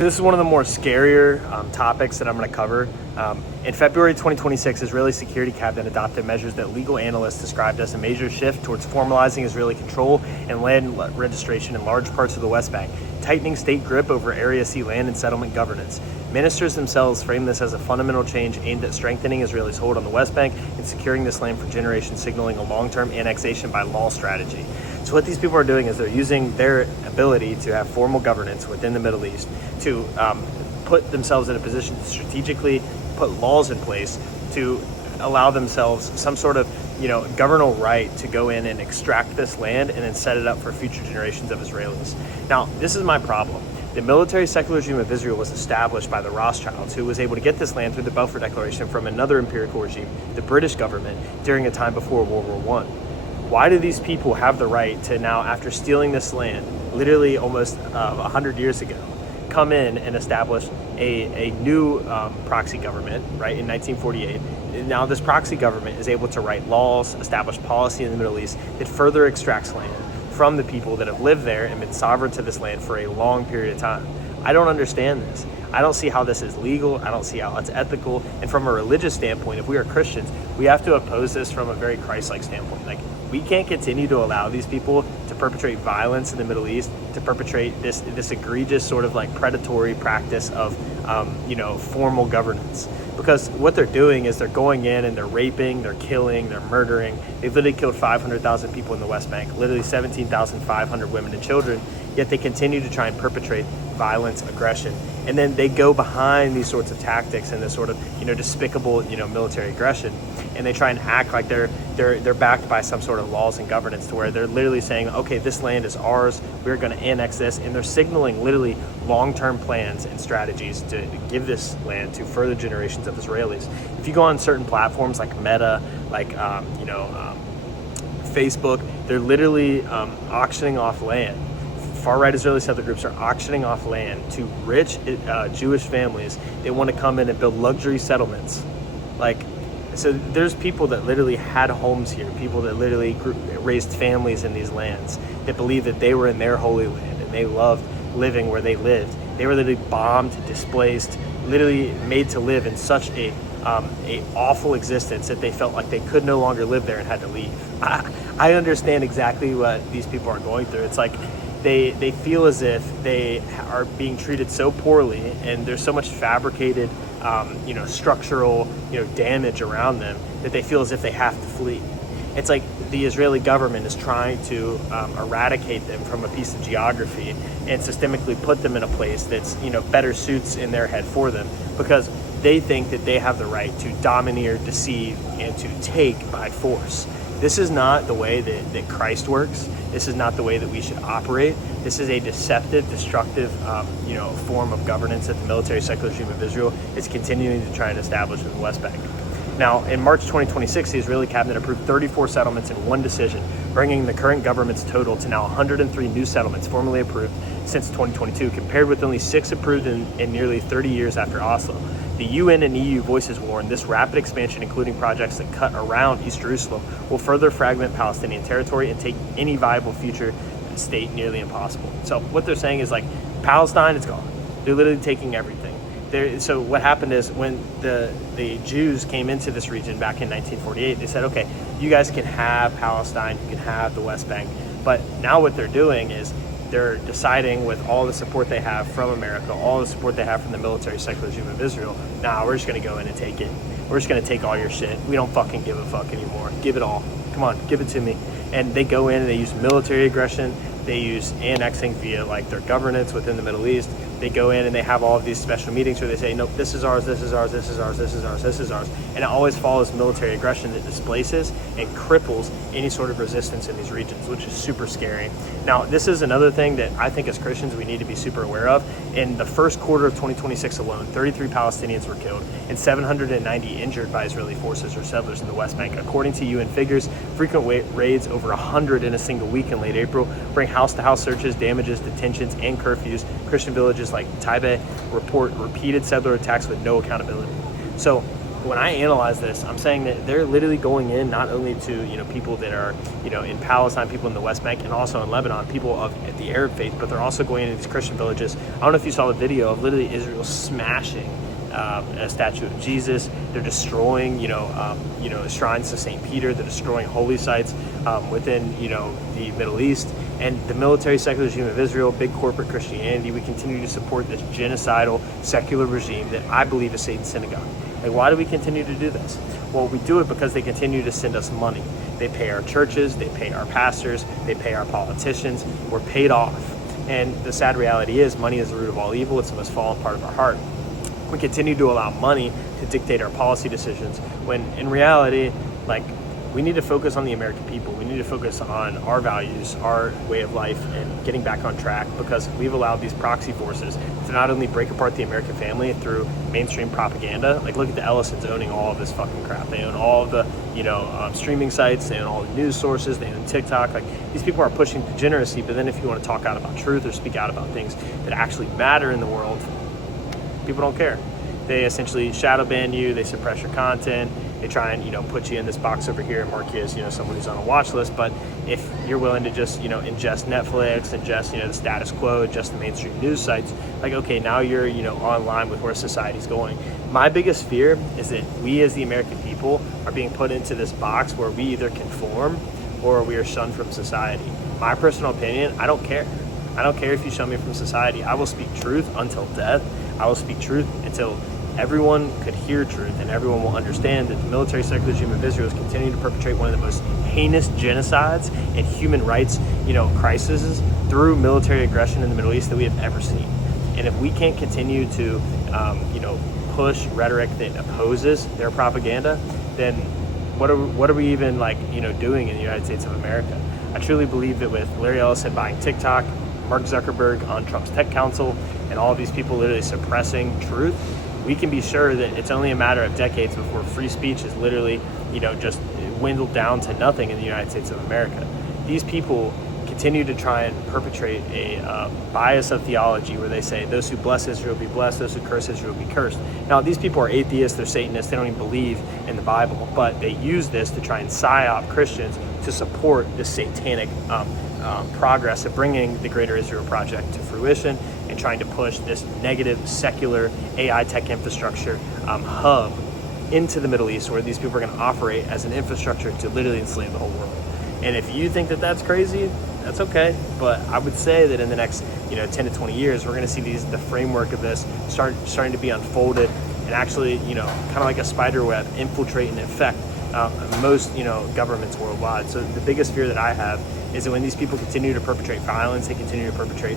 This is one of the more scarier topics that I'm going to cover. In February 2026, Israeli Security Cabinet adopted measures that legal analysts described as a major shift towards formalizing Israeli control and land registration in large parts of the West Bank, tightening state grip over Area C land and settlement governance. Ministers themselves frame this as a fundamental change aimed at strengthening Israel's hold on the West Bank and securing this land for generations, signaling a long-term annexation by law strategy. So what these people are doing is they're using their ability to have formal governance within the Middle East to put themselves in a position to strategically put laws in place to allow themselves some sort of governmental right to go in and extract this land and then set it up for future generations of Israelis. Now, this is my problem. The military secular regime of Israel was established by the Rothschilds, who was able to get this land through the Balfour Declaration from another empirical regime, the British government, during a time before World War I. Why do these people have the right to now, after stealing this land, literally almost 100 years ago, come in and establish a new proxy government, right, in 1948? And now this proxy government is able to write laws, establish policy in the Middle East that further extracts land from the people that have lived there and been sovereign to this land for a long period of time. I don't understand this. I don't see how this is legal. I don't see how it's ethical. And from a religious standpoint, if we are Christians, we have to oppose this from a very Christ-like standpoint. Like, we can't continue to allow these people to perpetrate violence in the Middle East, to perpetrate this egregious sort of like predatory practice of formal governance. Because what they're doing is they're going in and they're raping, they're killing, they're murdering. They've literally killed 500,000 people in the West Bank, literally 17,500 women and children, yet they continue to try and perpetrate violence, aggression. And then they go behind these sorts of tactics and this sort of, despicable, military aggression. And they try and act like they're backed by some sort of laws and governance, to where they're literally saying, okay, this land is ours, we're going to annex this. And they're signaling literally long-term plans and strategies to give this land to further generations of Israelis. If you go on certain platforms like Meta, like, Facebook, they're literally auctioning off land. Far-right Israeli settler groups are auctioning off land to rich Jewish families. They want to come in and build luxury settlements. So there's people that literally had homes here, people that literally raised families in these lands, that believed that they were in their holy land and they loved living where they lived. They were literally bombed, displaced, literally made to live in such a awful existence that they felt like they could no longer live there and had to leave. I understand exactly what these people are going through. It's like they feel as if they are being treated so poorly, and there's so much fabricated structural damage around them, that they feel as if they have to flee. It's like the Israeli government is trying to eradicate them from a piece of geography and systemically put them in a place that's better suits in their head for them, because they think that they have the right to domineer, deceive, and to take by force. This is not the way that Christ works. This is not the way that we should operate. This is a deceptive, destructive, form of governance that the military secular regime of Israel is continuing to try and establish in the West Bank. Now, in March 2026, the Israeli cabinet approved 34 settlements in one decision, bringing the current government's total to now 103 new settlements formally approved since 2022, compared with only 6 approved in nearly 30 years after Oslo. The UN and EU voices warn this rapid expansion, including projects that cut around East Jerusalem, will further fragment Palestinian territory and take any viable future state nearly impossible. So what they're saying is, like, Palestine is gone. They're literally taking everything. So what happened is, when the Jews came into this region back in 1948, they said, okay, you guys can have Palestine, you can have the West Bank. But now what they're doing is they're deciding, with all the support they have from America, all the support they have from the military secular regime of Israel, nah, we're just going to go in and take it. We're just going to take all your shit. We don't fucking give a fuck anymore. Give it all. Come on, give it to me. And they go in and they use military aggression. They use annexing via their governance within the Middle East. They go in and they have all of these special meetings where they say, nope, this is ours, this is ours, this is ours, this is ours, this is ours. And it always follows military aggression that displaces and cripples any sort of resistance in these regions, which is super scary. Now, this is another thing that I think as Christians we need to be super aware of. In the first quarter of 2026 alone, 33 Palestinians were killed and 790 injured by Israeli forces or settlers in the West Bank. According to UN figures, frequent raids, over 100 in a single week in late April, bring house-to-house searches, damages, detentions, and curfews. Christian villages like Taibe report repeated settler attacks with no accountability. So When I analyze this, I'm saying that they're literally going in not only to, people that are, in Palestine, people in the West Bank, and also in Lebanon, people of the Arab faith, but they're also going into these Christian villages. I don't know if you saw the video of literally Israel smashing a statue of Jesus. They're destroying, shrines to St. Peter. They're destroying holy sites within, the Middle East. And the military secular regime of Israel, big corporate Christianity, we continue to support this genocidal secular regime that I believe is Satan's synagogue. Like, why do we continue to do this? Well, we do it because they continue to send us money. They pay our churches, they pay our pastors, they pay our politicians. We're paid off. And the sad reality is money is the root of all evil. It's the most fallen part of our heart. We continue to allow money to dictate our policy decisions when in reality, we need to focus on the American people. We need to focus on our values, our way of life, and getting back on track, because we've allowed these proxy forces to not only break apart the American family through mainstream propaganda. Like, look at the Ellisons owning all of this fucking crap. They own all of the, streaming sites. They own all the news sources. They own TikTok. Like, these people are pushing degeneracy, but then if you want to talk out about truth or speak out about things that actually matter in the world, people don't care. They essentially shadow ban you. They suppress your content. They try and, put you in this box over here and mark you as, someone who's on a watch list. But if you're willing to just, ingest Netflix, ingest, the status quo, ingest the mainstream news sites, like, okay, now you're, online with where society's going. My biggest fear is that we as the American people are being put into this box where we either conform or we are shunned from society. My personal opinion, I don't care. I don't care if you shun me from society. I will speak truth until death. I will speak truth until everyone could hear truth and everyone will understand that the military secular regime of Israel is continuing to perpetrate one of the most heinous genocides and human rights, crises through military aggression in the Middle East that we have ever seen. And if we can't continue to, push rhetoric that opposes their propaganda, then what are we even doing in the United States of America? I truly believe that with Larry Ellison buying TikTok, Mark Zuckerberg on Trump's tech council, and all of these people literally suppressing truth, we can be sure that it's only a matter of decades before free speech is literally, just dwindled down to nothing in the United States of America. These people continue to try and perpetrate a bias of theology where they say those who bless Israel be blessed, those who curse Israel be cursed. Now, these people are atheists, they're Satanists, they don't even believe in the Bible, but they use this to try and psyop Christians to support this satanic progress of bringing the Greater Israel Project to fruition and trying to push this negative secular AI tech infrastructure hub into the Middle East, where these people are going to operate as an infrastructure to literally enslave the whole world. And if you think that that's crazy, that's okay. But I would say that in the next 10 to 20 years, we're going to see the framework of this starting to be unfolded and actually, kind of like a spider web, infiltrate and infect most, governments worldwide. So the biggest fear that I have is that when these people continue to perpetrate violence, they continue to perpetrate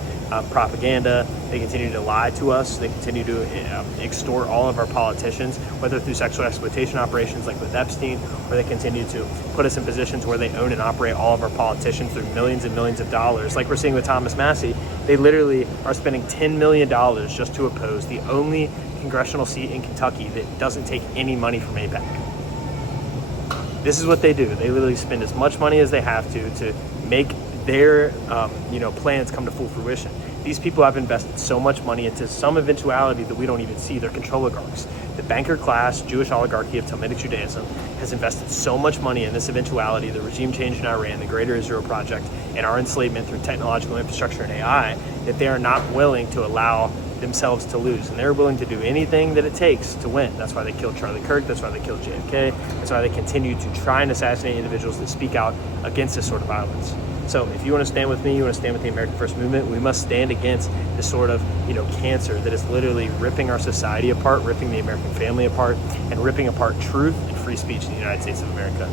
propaganda, they continue to lie to us, they continue to extort all of our politicians, whether through sexual exploitation operations like with Epstein, or they continue to put us in positions where they own and operate all of our politicians through millions and millions of dollars. Like we're seeing with Thomas Massey, they literally are spending $10 million just to oppose the only congressional seat in Kentucky that doesn't take any money from AIPAC. This is what they do. They literally spend as much money as they have to make their plans come to full fruition. These people have invested so much money into some eventuality that we don't even see. They're control oligarchs. The banker class, Jewish oligarchy of Talmudic Judaism, has invested so much money in this eventuality, the regime change in Iran, the Greater Israel Project, and our enslavement through technological infrastructure and AI, that they are not willing to allow themselves to lose, and they're willing to do anything that it takes to win. That's why they killed Charlie Kirk. That's why they killed JFK. That's why they continue to try and assassinate individuals that speak out against this sort of violence. So if you want to stand with me, you want to stand with the American First Movement, we must stand against this sort of, cancer that is literally ripping our society apart, ripping the American family apart, and ripping apart truth and free speech in the United States of America.